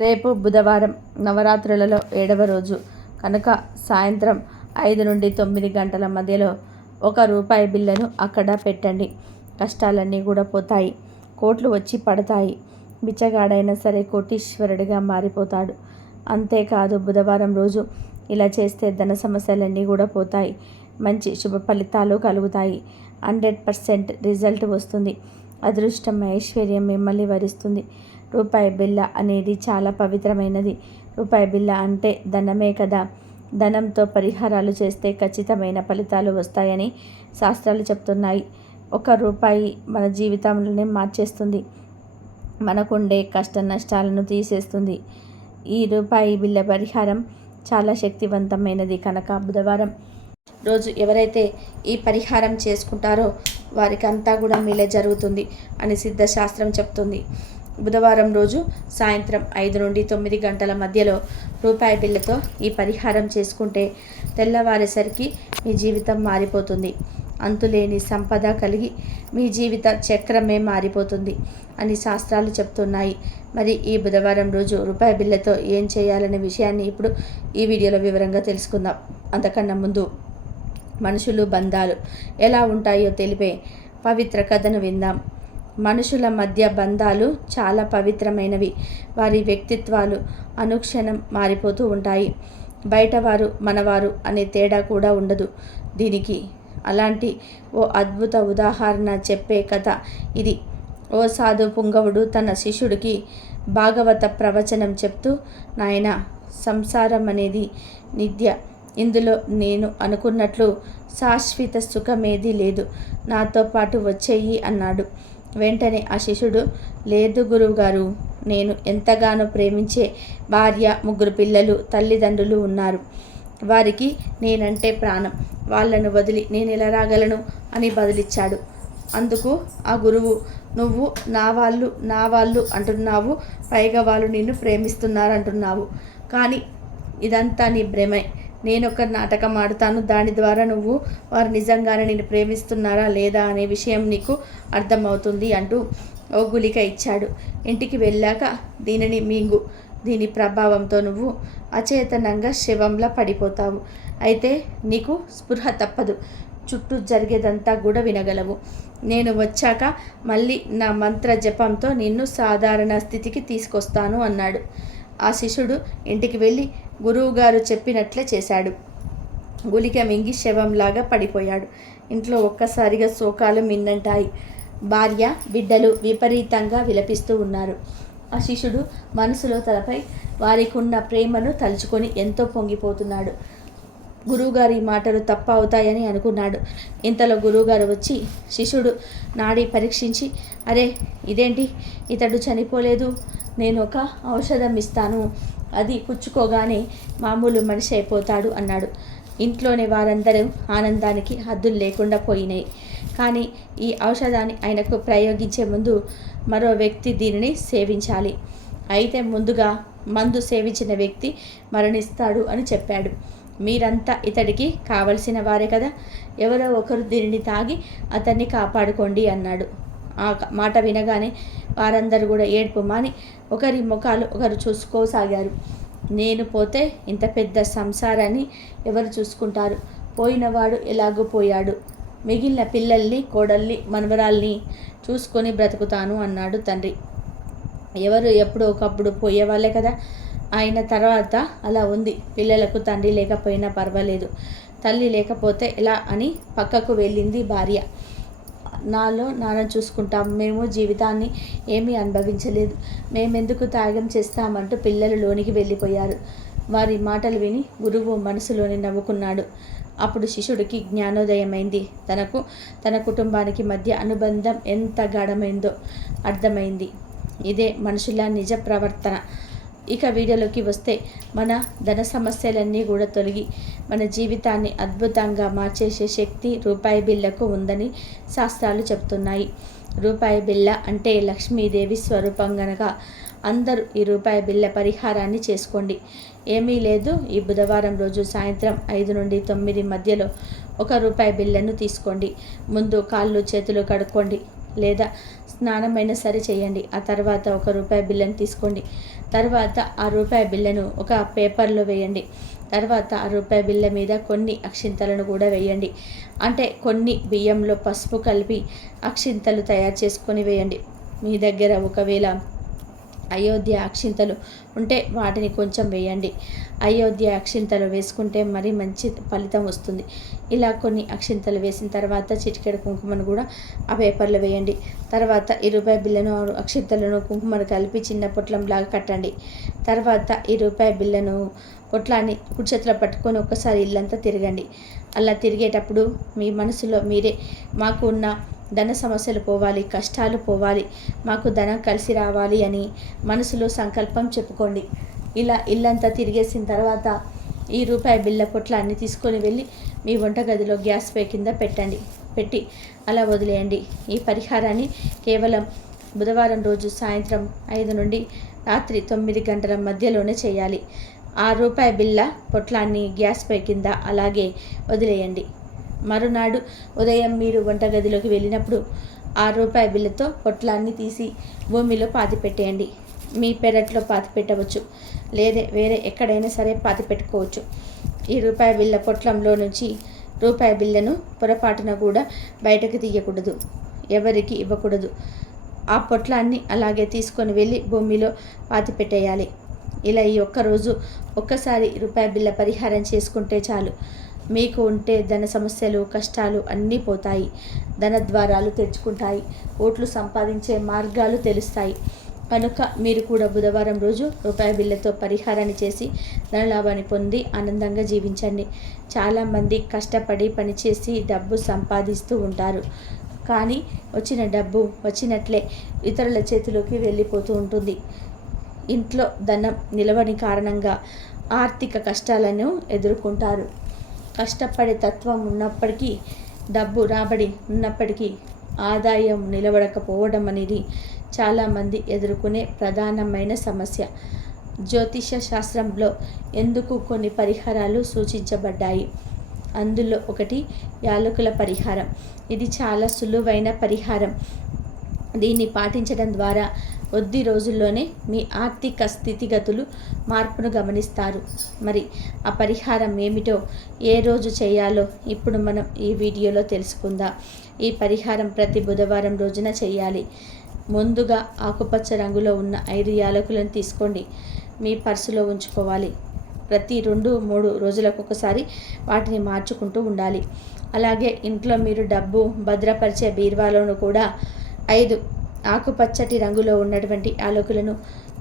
రేపు బుధవారం నవరాత్రులలో ఏడవ రోజు కనుక సాయంత్రం ఐదు నుండి తొమ్మిది గంటల మధ్యలో ఒక రూపాయి బిల్లను అక్కడ పెట్టండి. కష్టాలన్నీ కూడా పోతాయి. కోట్లు వచ్చి పడతాయి. బిచ్చగాడైనా సరే కోటీశ్వరుడిగా మారిపోతాడు. అంతేకాదు బుధవారం రోజు ఇలా చేస్తే ధన సమస్యలన్నీ కూడా పోతాయి. మంచి శుభ ఫలితాలు కలుగుతాయి. హండ్రెడ్ పర్సెంట్ రిజల్ట్ వస్తుంది. అదృష్టం ఐశ్వర్యం మిమ్మల్ని వరిస్తుంది. రూపాయి బిళ్ళ అనేది చాలా పవిత్రమైనది. రూపాయి బిళ్ళ అంటే ధనమే కదా. ధనంతో పరిహారాలు చేస్తే ఖచ్చితమైన ఫలితాలు వస్తాయని శాస్త్రాలు చెప్తున్నాయి. ఒక రూపాయి మన జీవితంలోనే మార్చేస్తుంది. మనకుండే కష్ట నష్టాలను తీసేస్తుంది. ఈ రూపాయి బిళ్ళ పరిహారం చాలా శక్తివంతమైనది కనుక బుధవారం రోజు ఎవరైతే ఈ పరిహారం చేసుకుంటారో వారికి అంతా కూడా మీలే జరుగుతుంది అని సిద్ధశాస్త్రం చెప్తుంది. బుధవారం రోజు సాయంత్రం ఐదు నుండి తొమ్మిది గంటల మధ్యలో రూపాయి బిళ్ళతో ఈ పరిహారం చేసుకుంటే తెల్లవారేసరికి మీ జీవితం మారిపోతుంది. అంతులేని సంపద కలిగి మీ జీవిత చక్రమే మారిపోతుంది అని శాస్త్రాలు చెప్తున్నాయి. మరి ఈ బుధవారం రోజు రూపాయి బిళ్ళతో ఏం చేయాలనే విషయాన్ని ఇప్పుడు ఈ వీడియోలో వివరంగా తెలుసుకుందాం. అంతకన్నా ముందు మనుషులు బంధాలు ఎలా ఉంటాయో తెలిపే పవిత్ర కథను విందాం. మనుషుల మధ్య బంధాలు చాలా పవిత్రమైనవి. వారి వ్యక్తిత్వాలు అనుక్షణం మారిపోతూ ఉంటాయి. బయటవారు మనవారు అనే తేడా కూడా ఉండదు. దీనికి అలాంటి ఓ అద్భుత ఉదాహరణ చెప్పే కథ ఇది. ఓ సాధు పుంగవుడు తన శిష్యుడికి భాగవత ప్రవచనం చెప్తూ నాయన సంసారం అనేది నిత్య. ఇందులో నేను అనుకున్నట్లు శాశ్వత సుఖమేదీ లేదు. నాతో పాటు వచ్చేయి అన్నాడు. వెంటనే ఆ శిష్యుడు లేదు గురువుగారు నేను ఎంతగానో ప్రేమించే భార్య ముగ్గురు పిల్లలు తల్లిదండ్రులు ఉన్నారు. వారికి నేనంటే ప్రాణం. వాళ్ళను వదిలి నేను ఎలా రాగలను? అని బదిలిచ్చాడు. అందుకు ఆ గురువు నువ్వు నా వాళ్ళు నా వాళ్ళు అంటున్నావు. పైగా వాళ్ళు నిన్ను ప్రేమిస్తున్నారంటున్నావు. కానీ ఇదంతా నీ భ్రమే. నేను ఒక నాటకం ఆడుతాను. దాని ద్వారా నువ్వు వారు నిజంగానే నేను ప్రేమిస్తున్నారా లేదా అనే విషయం నీకు అర్థమవుతుంది అంటూ ఓ గులిక ఇచ్చాడు. ఇంటికి వెళ్ళాక దీనిని మింగు దీని ప్రభావంతో నువ్వు అచేతనంగా శవంలా పడిపోతావు. అయితే నీకు స్పృహ తప్పదు. చుట్టూ జరిగేదంతా కూడా వినగలవు. నేను వచ్చాక మళ్ళీ నా మంత్ర జపంతో నిన్ను సాధారణ స్థితికి తీసుకొస్తాను అన్నాడు. ఆ శిష్యుడు ఇంటికి వెళ్ళి గురువుగారు చెప్పినట్లే చేశాడు. గులిక మింగి శవంలాగా పడిపోయాడు. ఇంట్లో ఒక్కసారిగా శోకాలు మిన్నంటాయి. భార్య బిడ్డలు విపరీతంగా విలపిస్తూ ఉన్నారు. ఆ శిష్యుడు మనసులో తలపై వారికి ఉన్న ప్రేమను తలుచుకొని ఎంతో పొంగిపోతున్నాడు. గురువుగారి మాటలు తప్ప అవుతాయని అనుకున్నాడు. ఇంతలో గురువుగారు వచ్చి శిష్యుడు నాడి పరీక్షించి అరే ఇదేంటి? ఇతడు చనిపోలేదు. నేను ఒక ఔషధం ఇస్తాను అది పుచ్చుకోగానే మామూలు మనిషి అయిపోతాడు అన్నాడు. ఇంట్లోనే వారందరూ ఆనందానికి హద్దులు లేకుండా పోయినాయి. కానీ ఈ ఔషధాన్ని ఆయనకు ప్రయోగించే ముందు మరో వ్యక్తి దీనిని సేవించాలి. అయితే ముందుగా మందు సేవించిన వ్యక్తి మరణిస్తాడు అని చెప్పాడు. మీరంతా ఇతడికి కావలసిన వారే కదా. ఎవరో ఒకరు దీనిని తాగి అతన్ని కాపాడుకోండి అన్నాడు. ఆ మాట వినగానే వారందరూ కూడా ఏడుపు మాని ఒకరి ముఖాలు ఒకరు చూసుకోసాగారు. నేను పోతే ఇంత పెద్ద సంసారాన్ని ఎవరు చూసుకుంటారు? పోయినవాడు ఎలాగో పోయాడు? మిగిలిన పిల్లల్ని కోడల్ని మనవరాల్ని చూసుకొని బ్రతుకుతాను అన్నాడు తండ్రి. ఎవరు ఎప్పుడు ఒకప్పుడు పోయేవాళ్ళే కదా? ఆయన తర్వాత అలా ఉంది. పిల్లలకు తండ్రి లేకపోయినా పర్వాలేదు. తల్లి లేకపోతే ఎలా అని పక్కకు వెళ్ళింది భార్య. నాలో నాన్న చూసుకుంటాం. మేము జీవితాన్ని ఏమీ అనుభవించలేదు. మేమెందుకు త్యాగం చేస్తామంటూ పిల్లలు లోనికి వెళ్ళిపోయారు. వారి మాటలు విని గురువు మనసులోని నవ్వుకున్నాడు. అప్పుడు శిష్యుడికి జ్ఞానోదయమైంది. తనకు తన కుటుంబానికి మధ్య అనుబంధం ఎంత గాఢమైందో అర్థమైంది. ఇదే మనుషుల నిజ ప్రవర్తన. ఇక వీడియోలోకి వస్తే మన ధన సమస్యలన్నీ కూడా తొలగి మన జీవితాన్ని అద్భుతంగా మార్చేసే శక్తి రూపాయి బిళ్ళకు ఉందని శాస్త్రాలు చెప్తున్నాయి. రూపాయి బిళ్ళ అంటే లక్ష్మీదేవి స్వరూపం గనక అందరూ ఈ రూపాయి బిళ్ళ పరిహారాన్ని చేసుకోండి. ఏమీ లేదు ఈ బుధవారం రోజు సాయంత్రం ఐదు నుండి తొమ్మిది మధ్యలో ఒక రూపాయి బిళ్ళను తీసుకోండి. ముందు కాళ్ళు చేతులు కడుక్కోండి లేదా స్నానమైనా సరే చేయండి. ఆ తర్వాత ఒక రూపాయి బిల్లను తీసుకోండి. తర్వాత ఆ రూపాయి బిల్లను ఒక పేపర్లో వేయండి. తర్వాత ఆ రూపాయి బిళ్ళ మీద కొన్ని అక్షింతలను కూడా వేయండి. అంటే కొన్ని బియ్యంలో పసుపు కలిపి అక్షింతలు తయారు చేసుకొని వేయండి. మీ దగ్గర ఒకవేళ అయోధ్య అక్షింతలు ఉంటే వాటిని కొంచెం వేయండి. అయోధ్య అక్షింతలు వేసుకుంటే మరి మంచి ఫలితం వస్తుంది. ఇలా కొన్ని అక్షింతలు వేసిన తర్వాత చిటికెడు కుంకుమను కూడా ఆ పేపర్లో వేయండి. తర్వాత ఈ రూపాయి బిల్లను అక్షింతలను కుంకుమను కలిపి చిన్న పొట్లంలాగా కట్టండి. తర్వాత ఈ రూపాయి బిల్లను పొట్లాన్ని కుడిచేతిలో పట్టుకొని ఒక్కసారి ఇల్లంతా తిరగండి. అలా తిరిగేటప్పుడు మీ మనసులో మీరే మాకు ఉన్న ధన సమస్యలు పోవాలి కష్టాలు పోవాలి మాకు ధనం కలిసి రావాలి అని మనసులో సంకల్పం చెప్పుకోండి. ఇలా ఇల్లంతా తిరిగేసిన తర్వాత ఈ రూపాయి బిళ్ళ పొట్లాన్ని తీసుకొని వెళ్ళి మీ వంటగదిలో గ్యాస్ పై కింద పెట్టండి. పెట్టి అలా వదిలేయండి. ఈ పరిహారాన్ని కేవలం బుధవారం రోజు సాయంత్రం ఐదు నుండి రాత్రి తొమ్మిది గంటల మధ్యలోనే చేయాలి. ఆ రూపాయి బిళ్ళ పొట్లాన్ని గ్యాస్ పై కింద అలాగే వదిలేయండి. మరునాడు ఉదయం మీరు వంటగదిలోకి వెళ్ళినప్పుడు ఆ రూపాయి బిల్లతో పొట్లాన్ని తీసి భూమిలో పాతి పెట్టేయండి మీ పెరట్లో పాతి పెట్టవచ్చు లేదా వేరే ఎక్కడైనా సరే పాతి పెట్టుకోవచ్చు ఈ రూపాయి బిళ్ళ పొట్లంలో నుంచి రూపాయి బిళ్ళను పొరపాటున కూడా బయటకు తీయకూడదు. ఎవరికి ఇవ్వకూడదు. ఆ పొట్లాన్ని అలాగే తీసుకొని వెళ్ళి భూమిలో పాతి పెట్టేయాలి ఇలా ఈ ఒక్కరోజు ఒక్కసారి రూపాయి బిళ్ళ పరిహారం చేసుకుంటే చాలు. మీకు ఉంటే ధన సమస్యలు కష్టాలు అన్నీ పోతాయి. ధన ద్వారాలు తెచ్చుకుంటాయి ఓట్లు సంపాదించే మార్గాలు తెలుస్తాయి. కనుక మీరు కూడా బుధవారం రోజు రూపాయి బిళ్ళతో పరిహారాన్ని చేసి ధనలాభాన్ని పొంది ఆనందంగా జీవించండి. చాలామంది కష్టపడి పనిచేసి డబ్బు సంపాదిస్తూ ఉంటారు. కానీ వచ్చిన డబ్బు వచ్చినట్లే ఇతరుల చేతిలోకి వెళ్ళిపోతూ ఉంటుంది. ఇంట్లో ధనం నిలవని కారణంగా ఆర్థిక కష్టాలను ఎదుర్కొంటారు. కష్టపడే తత్వం ఉన్నప్పటికీ డబ్బు రాబడి ఉన్నప్పటికీ ఆదాయం నిలబడకపోవడం అనేది చాలామంది ఎదుర్కొనే ప్రధానమైన సమస్య. జ్యోతిష శాస్త్రంలో ఎందుకు కొన్ని పరిహారాలు సూచించబడ్డాయి? అందులో ఒకటి యాలకుల పరిహారం. ఇది చాలా సులువైన పరిహారం. దీన్ని పాటించడం ద్వారా కొద్ది రోజుల్లోనే మీ ఆర్థిక స్థితిగతులు మార్పును గమనిస్తారు. మరి ఆ పరిహారం ఏమిటో ఏ రోజు చేయాలో ఇప్పుడు మనం ఈ వీడియోలో తెలుసుకుందాం. ఈ పరిహారం ప్రతి బుధవారం రోజున చేయాలి. ముందుగా ఆకుపచ్చ రంగులో ఉన్న ఐదు యాలకులను తీసుకోండి. మీ పర్సులో ఉంచుకోవాలి. ప్రతి రెండు మూడు రోజులకు ఒకసారి వాటిని మార్చుకుంటూ ఉండాలి. అలాగే ఇంట్లో మీరు డబ్బు భద్రపరిచే బీర్వాలోను కూడా ఐదు ఆకుపచ్చటి రంగులో ఉన్నటువంటి యాలకులను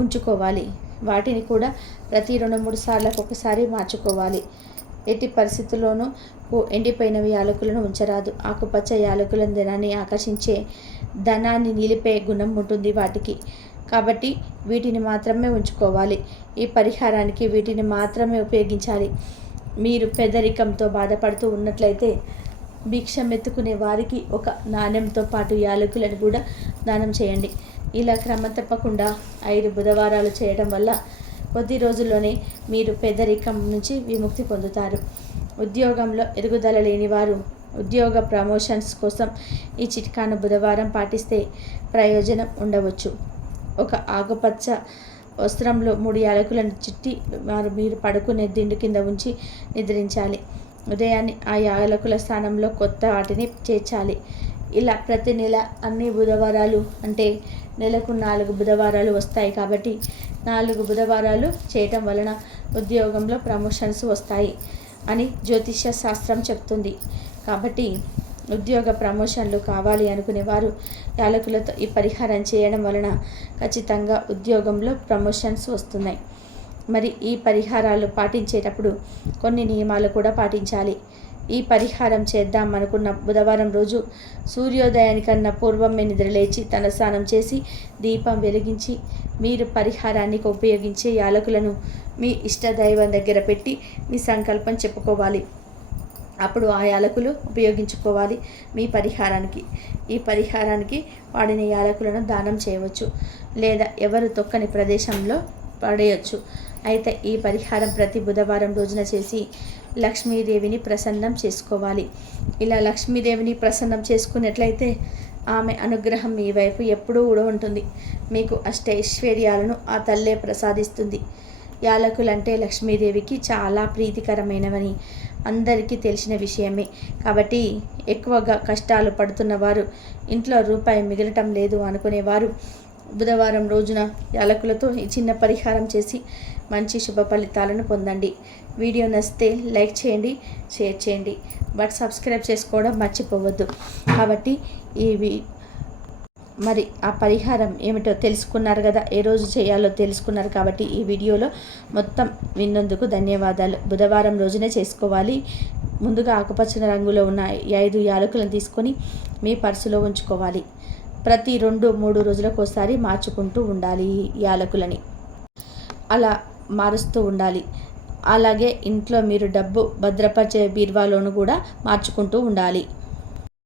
ఉంచుకోవాలి. వాటిని కూడా ప్రతి రెండు మూడు సార్లకు ఒకసారి మార్చుకోవాలి. ఎట్టి పరిస్థితుల్లోనూ ఎండిపోయినవి యాలకులను ఉంచరాదు. ఆకుపచ్చ యాలకులను ధనాన్ని ఆకర్షించే ధనాన్ని నిలిపే గుణం ఉంటుంది వాటికి. కాబట్టి వీటిని మాత్రమే ఉంచుకోవాలి. ఈ పరిహారానికి వీటిని మాత్రమే ఉపయోగించాలి. మీరు పెదరికంతో బాధపడుతూ ఉన్నట్లయితే భిక్షం ఎత్తుకునే వారికి ఒక నాణ్యంతో పాటు యాలకులను కూడా దానం చేయండి. ఇలా క్రమం తప్పకుండా ఐదు బుధవారాలు చేయడం వల్ల కొద్ది రోజుల్లోనే మీరు పేదరికం నుంచి విముక్తి పొందుతారు. ఉద్యోగంలో ఎదుగుదల లేని వారు ఉద్యోగ ప్రమోషన్స్ కోసం ఈ చిట్కాను బుధవారం పాటిస్తే ప్రయోజనం ఉండవచ్చు. ఒక ఆకుపచ్చ వస్త్రంలో మూడు యాలకులను చిట్టి వారు మీరు పడుకునే దిండు కింద ఉంచి నిద్రించాలి. ఉదయాన్నే ఆ యాలకుల స్థానంలో కొత్త వాటిని చేర్చాలి. ఇలా ప్రతి నెల అన్ని బుధవారాలు అంటే నెలకు నాలుగు బుధవారాలు వస్తాయి కాబట్టి నాలుగు బుధవారాలు చేయటం వలన ఉద్యోగంలో ప్రమోషన్స్ వస్తాయి అని జ్యోతిష్య శాస్త్రం చెప్తుంది. కాబట్టి ఉద్యోగ ప్రమోషన్లు కావాలి అనుకునేవారు యాలకులతో ఈ పరిహారం చేయడం వలన ఖచ్చితంగా ఉద్యోగంలో ప్రమోషన్స్ వస్తున్నాయి. మరి ఈ పరిహారాలు పాటించేటప్పుడు కొన్ని నియమాలు కూడా పాటించాలి. ఈ పరిహారం చేద్దాం అనుకున్న బుధవారం రోజు సూర్యోదయానికన్నా పూర్వమే నిద్రలేచి తన స్నానం చేసి దీపం వెలిగించి మీరు పరిహారానికి ఉపయోగించే యాలకులను మీ ఇష్టదైవం దగ్గర పెట్టి మీ సంకల్పం చెప్పుకోవాలి. అప్పుడు ఆ యాలకులు ఉపయోగించుకోవాలి మీ పరిహారానికి. ఈ పరిహారానికి వాడిన యాలకులను దానం చేయవచ్చు. లేదా ఎవరు తొక్కని ప్రదేశంలో పడేయచ్చు. అయితే ఈ పరిహారం ప్రతి బుధవారం రోజున చేసి లక్ష్మీదేవిని ప్రసన్నం చేసుకోవాలి. ఇలా లక్ష్మీదేవిని ప్రసన్నం చేసుకున్నట్లయితే ఆమె అనుగ్రహం మీ వైపు ఎప్పుడూ కూడా ఉంటుంది. మీకు అష్టైశ్వర్యాలను ఆ తల్లే ప్రసాదిస్తుంది. యాలకులంటే లక్ష్మీదేవికి చాలా ప్రీతికరమైనవని అందరికీ తెలిసిన విషయమే. కాబట్టి ఎక్కువగా కష్టాలు పడుతున్నవారు ఇంట్లో రూపాయి మిగలటం లేదు అనుకునేవారు బుధవారం రోజున యాలకులతో ఈ చిన్న పరిహారం చేసి మంచి శుభ ఫలితాలను పొందండి. వీడియో నచ్చితే లైక్ చేయండి షేర్ చేయండి. బట్ సబ్స్క్రైబ్ చేసుకోవడం మర్చిపోవద్దు. కాబట్టి ఈ వి- మరి ఆ పరిహారం ఏమిటో తెలుసుకున్నారు కదా ఏ రోజు చేయాలో తెలుసుకున్నారు కాబట్టి ఈ వీడియోలో మొత్తం విన్నందుకు ధన్యవాదాలు. బుధవారం రోజునే చేసుకోవాలి. ముందుగా ఆకుపచ్చని రంగులో ఉన్న ఐదు యాలకులను తీసుకొని మీ పర్సులో ఉంచుకోవాలి. ప్రతి రెండు మూడు రోజులకు ఒకసారి మార్చుకుంటూ ఉండాలి ఈ యాలకులని. అలా మారుస్తూ ఉండాలి. అలాగే ఇంట్లో మీరు డబ్బు భద్రపరిచే బీరువాలోను కూడా మార్చుకుంటూ ఉండాలి.